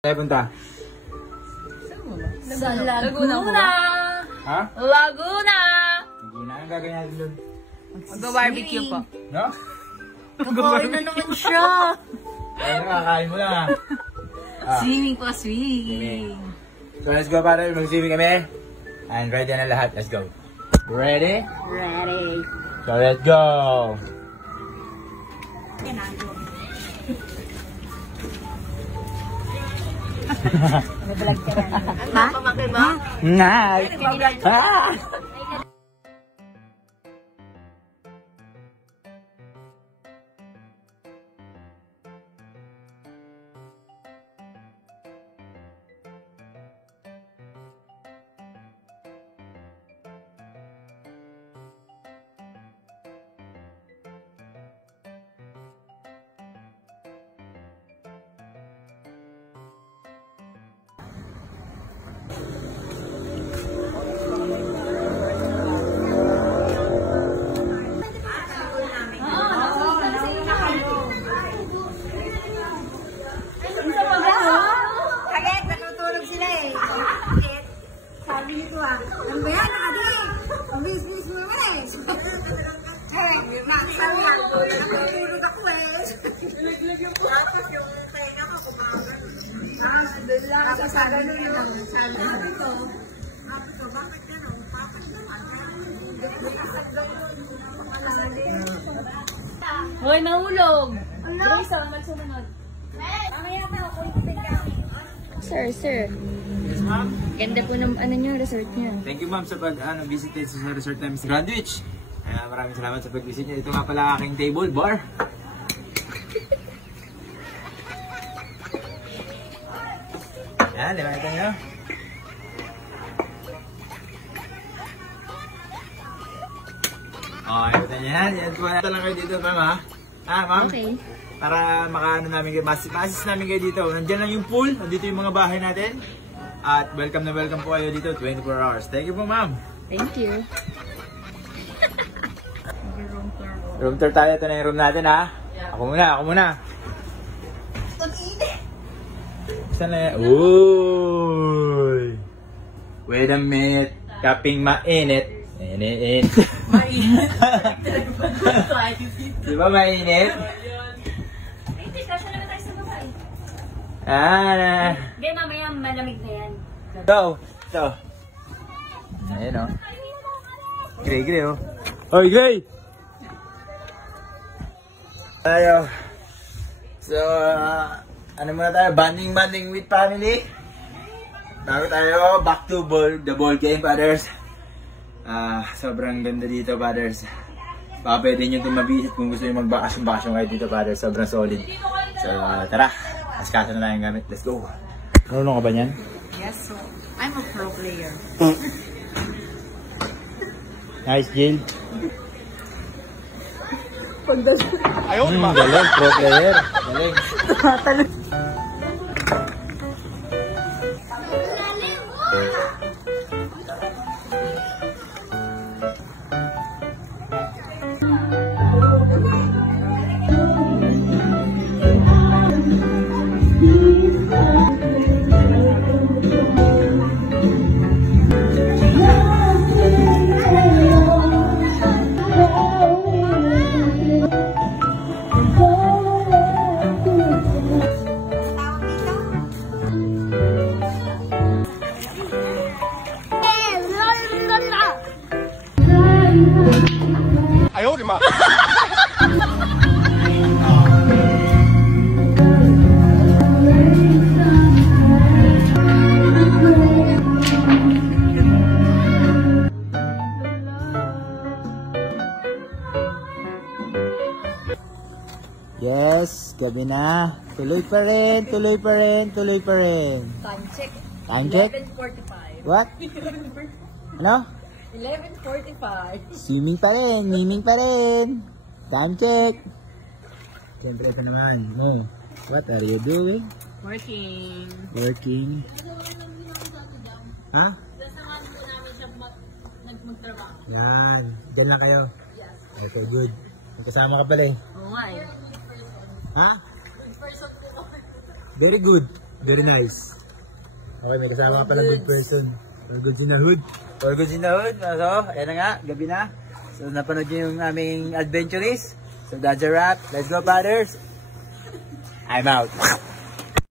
Saan punta? Sa Laguna! Ha? Laguna! Laguna? Anong gagawin natin doon? Mag-barbecue po. No? Kakain na naman siya! Ay, nakakain mo lang ha. Swimming po, swimming. So let's go para mag-swimming kami. And ready na lahat. Let's go. Ready? Ready. So let's go. Nag-vlog ka na. Ha? Pamakay ba? Nice. Ah! Sabi nito ano ba yan? Nakadi! Ang bilis-bilis mo naman eh! Nakasal na! Nakatulog ako eh! Tapos yung tenga ko kumakas. Doon lang ako sa gano'n yung sabi ko. Sabi ko, bakit gano'n? Bakit naman? Hoy, nahulog! Grace, salamat sumunod. Sir. Yes, ma'am. Ganda po ng resort niyo. Thank you, ma'am, sa pag-visit sa resort namin sa Grandwich. Maraming salamat sa pag-visit niyo. Ito nga pala aking table bar. Yan, di ba ito nyo? Okay, ito nyo yan. Yan po na lang kayo dito, ma'am, ha? Ma'am? Okay. Para makaano namin kayo, ma-assist namin kayo dito. Nandiyan lang yung pool, nandito yung mga bahay natin. At welcome na welcome po kayo dito, 24 hours. Thank you po, ma'am. Thank you. Room tour tayo, ito na yung room natin, ha? Ako muna. Saan na yan? Uy! Wait a minute. Kaping mainit. Mainit. Mainit. Di ba mainit? Hindi, kasi naman tayo sa babae. Hindi, mamaya malamig na yan. Ito. Ayan, o. Gray, o. Oy, Gray! Tayo. So, ano muna tayo? Banding with family. Bago tayo, back to the ball game, brothers. Sobrang ganda dito, brothers. Baka pwede nyo itong mabisit kung gusto nyo magbakasyon kayo dito, brothers. Sobrang solid. So, tara. Askasa na lang yung gamit. Let's go. Marunong ka ba niyan? Yes, so I'm a pro player. Nice, Jill. Galing, pro player. Galing. Yes, gabi na. Tuloy pa rin. Time check. Time check? 11:45. What? Ano? 11:45. Swimming pa rin. Time check. Siyempre ito naman. Mo, what are you doing? Working. Ha? Nagtrabaho. Yan. Diyan lang kayo. Yes. Okay, good. Kasama ka pala eh. Oo nga eh. Ha? Person po. Very good. Very nice. Okay, may kasama pala good person. All goods in the hood. All goods in the hood. So, ayan na nga, gabi na. So, napanood nyo yung aming adventurist. So, that's a wrap. Let's go, brothers. I'm out.